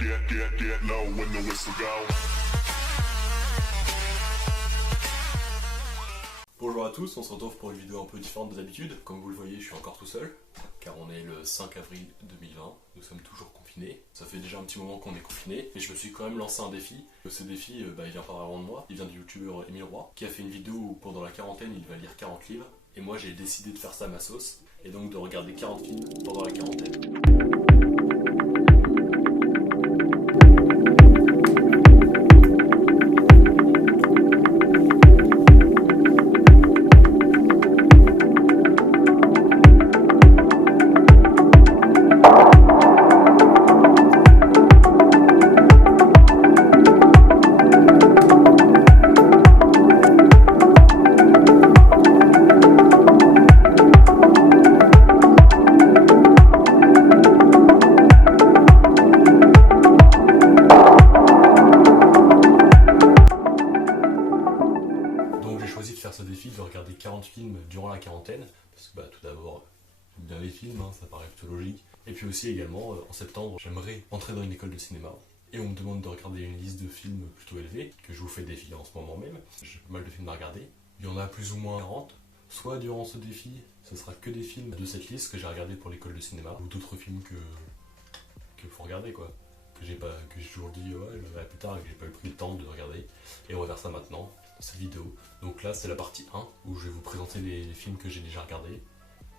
get low when the whistle go. Bonjour à tous, on se retrouve pour une vidéo un peu différente des habitudes. Comme vous le voyez, je suis encore tout seul, car on est le 5 avril 2020, nous sommes toujours confinés. Ça fait déjà un petit moment qu'on est confinés, et je me suis quand même lancé un défi. Ce défi, il vient pas vraiment de moi, il vient du youtubeur Émile Roy, qui a fait une vidéo où pendant la quarantaine, il va lire 40 livres. Et moi j'ai décidé de faire ça à ma sauce, et donc de regarder 40 films pendant la quarantaine. Ce défi de regarder 40 films durant la quarantaine, parce que tout d'abord, j'aime bien les films, ça paraît plutôt logique. Et puis aussi également, en septembre, j'aimerais entrer dans une école de cinéma. Et on me demande de regarder une liste de films plutôt élevée, que je vous fais défiler en ce moment même. J'ai pas mal de films à regarder. Il y en a plus ou moins 40. Soit durant ce défi, ce sera que des films de cette liste que j'ai regardé pour l'école de cinéma, ou d'autres films que faut regarder quoi. Que j'ai toujours dit ouais, je le verrai plus tard et que j'ai pas eu pris le temps de regarder. Et on va faire ça maintenant, cette vidéo. Donc là c'est la partie 1 où je vais vous présenter les films que j'ai déjà regardés.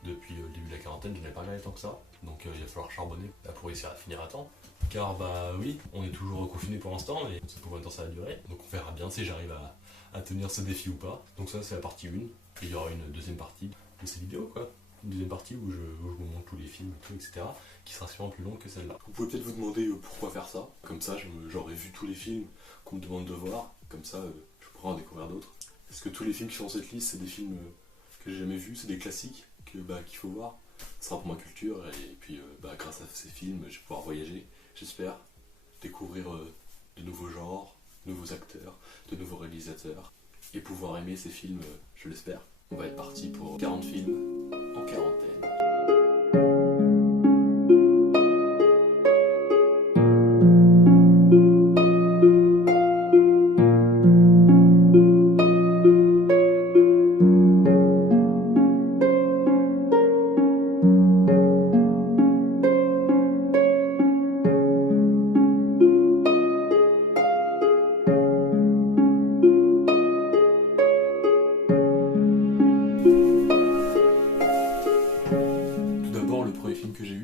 Depuis le début de la quarantaine, je n'ai pas regardé tant que ça. Donc il va falloir charbonner pour réussir à finir à temps. Car oui, on est toujours confiné pour l'instant et on sait pas combien de temps ça va durer. Donc on verra bien si j'arrive à tenir ce défi ou pas. Donc ça c'est la partie 1. Et il y aura une deuxième partie de cette vidéo quoi. Une deuxième partie où je vous montre tous les films, etc. qui sera sûrement plus longue que celle-là. Vous pouvez peut-être vous demander pourquoi faire ça. Comme ça, j'aurais vu tous les films qu'on me demande de voir. Comme ça, je pourrais en découvrir d'autres. Parce que tous les films qui sont dans cette liste, c'est des films que j'ai jamais vus, c'est des classiques qu'il faut voir. Ce sera pour ma culture. Et puis, grâce à ces films, je vais pouvoir voyager, j'espère. Découvrir de nouveaux genres, de nouveaux acteurs, de nouveaux réalisateurs. Et pouvoir aimer ces films, je l'espère. On va être parti pour 40 films en quarantaine.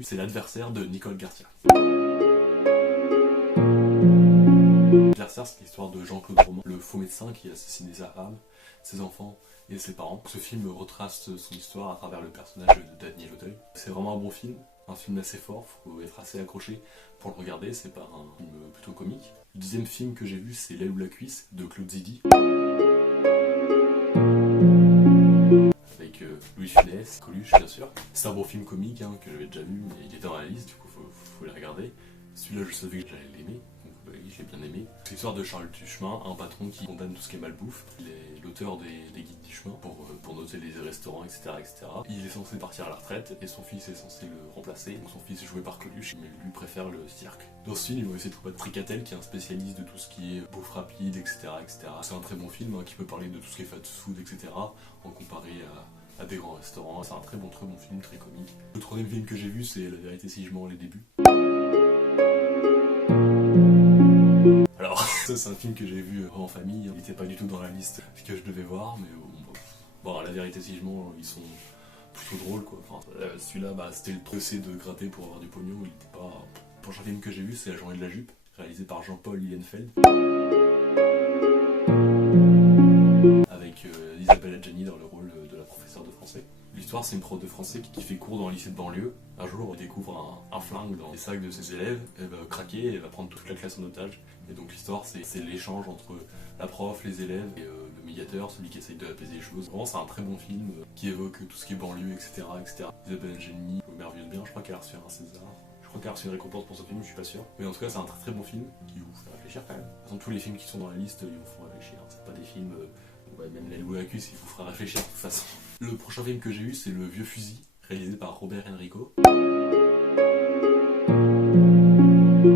C'est L'Adversaire de Nicole Garcia. L'Adversaire, c'est l'histoire de Jean-Claude Roman, le faux médecin qui a assassiné sa femme, ses enfants et ses parents. Ce film retrace son histoire à travers le personnage de Daniel Auteuil. C'est vraiment un bon film, un film assez fort, faut être assez accroché pour le regarder, c'est pas un film plutôt comique. Le deuxième film que j'ai vu, c'est L'aile ou la cuisse de Claude Zidi. Avec Louis de Funès, Coluche bien sûr. C'est un bon film comique que j'avais déjà vu, mais il était dans la liste, du coup faut le regarder. Celui-là je savais que j'allais l'aimer, donc je l'ai bien aimé. C'est l'histoire de Charles Duchemin, un patron qui condamne tout ce qui est malbouffe. Il est l'auteur des guides Duchemin pour noter les restaurants, etc., etc. Il est censé partir à la retraite et son fils est censé le remplacer. Donc son fils est joué par Coluche, mais lui préfère le cirque. Dans ce film, ils vont essayer de trouver Tricatel, qui est un spécialiste de tout ce qui est bouffe rapide, etc., etc. C'est un très bon film qui peut parler de tout ce qui est fast food, etc., en comparé à des grands restaurants. C'est un très bon film, très comique. Le troisième film que j'ai vu, c'est La vérité si je mens les débuts. Alors, ça c'est un film que j'ai vu en famille, il n'était pas du tout dans la liste que je devais voir, mais bon, La vérité si je mens, ils sont plutôt drôles quoi. Enfin, celui-là, c'était le procès de gratter pour avoir du pognon, il était pas... Le prochain film que j'ai vu, c'est La journée de la jupe, réalisé par Jean-Paul Lilienfeld. Avec Isabelle Adjani dans le rôle de la professeure de français. L'histoire, c'est une prof de français qui fait cours dans un lycée de banlieue. Un jour, elle découvre un flingue dans les sacs de ses élèves, elle va craquer et elle va prendre toute la classe en otage. Et donc l'histoire, c'est l'échange entre la prof, les élèves et le médiateur, celui qui essaye d'apaiser les choses. Vraiment, c'est un très bon film qui évoque tout ce qui est banlieue, etc. etc. Isabelle Adjani, merveilleuse bien, je crois qu'elle a reçu un César. Je crois qu'elle a reçu une récompense pour ce film, je suis pas sûr. Mais en tout cas, c'est un très très bon film qui vous fait réfléchir quand même. De toute façon, tous les films qui sont dans la liste, ils vous font réfléchir. C'est pas des films... même L'aile ou la cuisse, il vous fera réfléchir de toute façon. Le prochain film que j'ai eu, c'est Le Vieux Fusil, réalisé par Robert Enrico.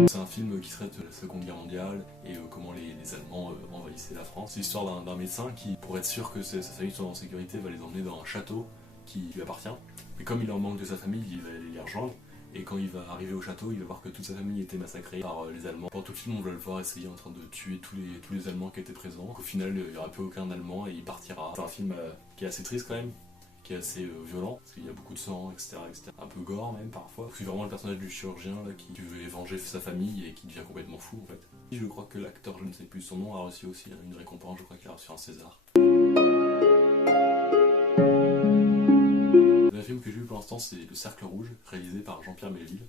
C'est un film qui traite de la Seconde Guerre mondiale et comment les Allemands envahissaient la France. C'est l'histoire d'un médecin qui, pour être sûr que sa famille soit en sécurité, va les emmener dans un château qui lui appartient. Mais comme il en manque de sa famille, il va les rejoindre. Et quand il va arriver au château, il va voir que toute sa famille était massacrée par les Allemands. Pendant tout le film, on va le voir essayer en train de tuer tous les Allemands qui étaient présents. Au final, il n'y aura plus aucun Allemand et il partira. C'est un film qui est assez triste quand même, qui est assez violent, parce qu'il y a beaucoup de sang, etc., etc. Un peu gore même parfois. C'est vraiment le personnage du chirurgien là, qui veut venger sa famille et qui devient complètement fou en fait. Et je crois que l'acteur, je ne sais plus son nom, a reçu aussi une récompense, je crois qu'il a reçu un César. Le film que j'ai vu pour l'instant, c'est Le Cercle Rouge, réalisé par Jean-Pierre Melville.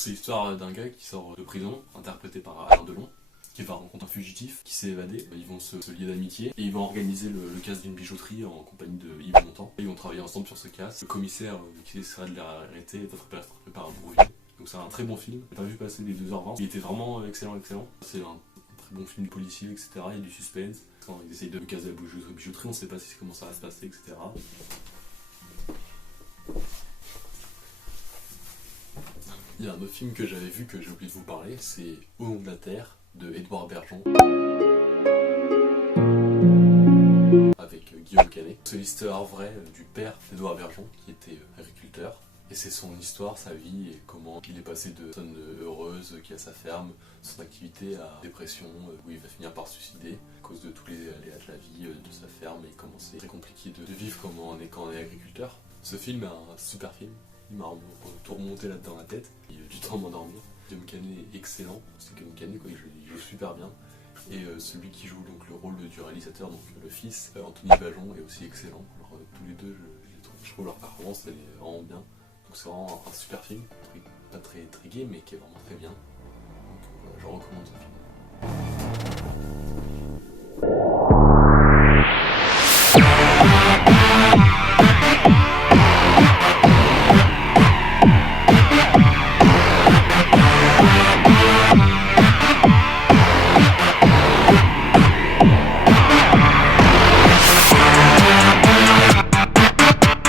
C'est l'histoire d'un gars qui sort de prison, interprété par Alain Delon, qui va rencontrer un fugitif qui s'est évadé. Ils vont se lier d'amitié et ils vont organiser le casse d'une bijouterie en compagnie de Yves Montand. Ils vont travailler ensemble sur ce casse. Le commissaire qui essaiera de l'arrêter est interprété par un Bourvil. Donc c'est un très bon film. J'ai pas vu passer les 2h20. Il était vraiment excellent. C'est un très bon film policier, etc. Il y a du suspense. Quand ils essayent de casser la bijouterie, on sait pas comment ça va se passer, etc. Il y a un autre film que j'avais vu que j'ai oublié de vous parler, c'est Au nom de la Terre de Édouard Bergeon avec Guillaume Canet. C'est l'histoire vraie du père d'Édouard Bergeon qui était agriculteur. Et c'est son histoire, sa vie et comment il est passé de personne heureuse qui a sa ferme, son activité à dépression où il va finir par se suicider à cause de tous les aléas de la vie, de sa ferme et comment c'est très compliqué de vivre quand on est agriculteur. Ce film est un super film, il m'a tout remonté là-dedans la tête, il y a eu du temps à m'endormir. Guillaume Canet est excellent, c'est Guillaume Canet quoi, il joue super bien. Et celui qui joue donc le rôle du réalisateur, donc le fils, Anthony Bajon, est aussi excellent. Alors, tous les deux, je trouve leur performance elle est vraiment bien. Donc c'est vraiment un super film, pas très gay mais qui est vraiment très bien. Donc je recommande ce film.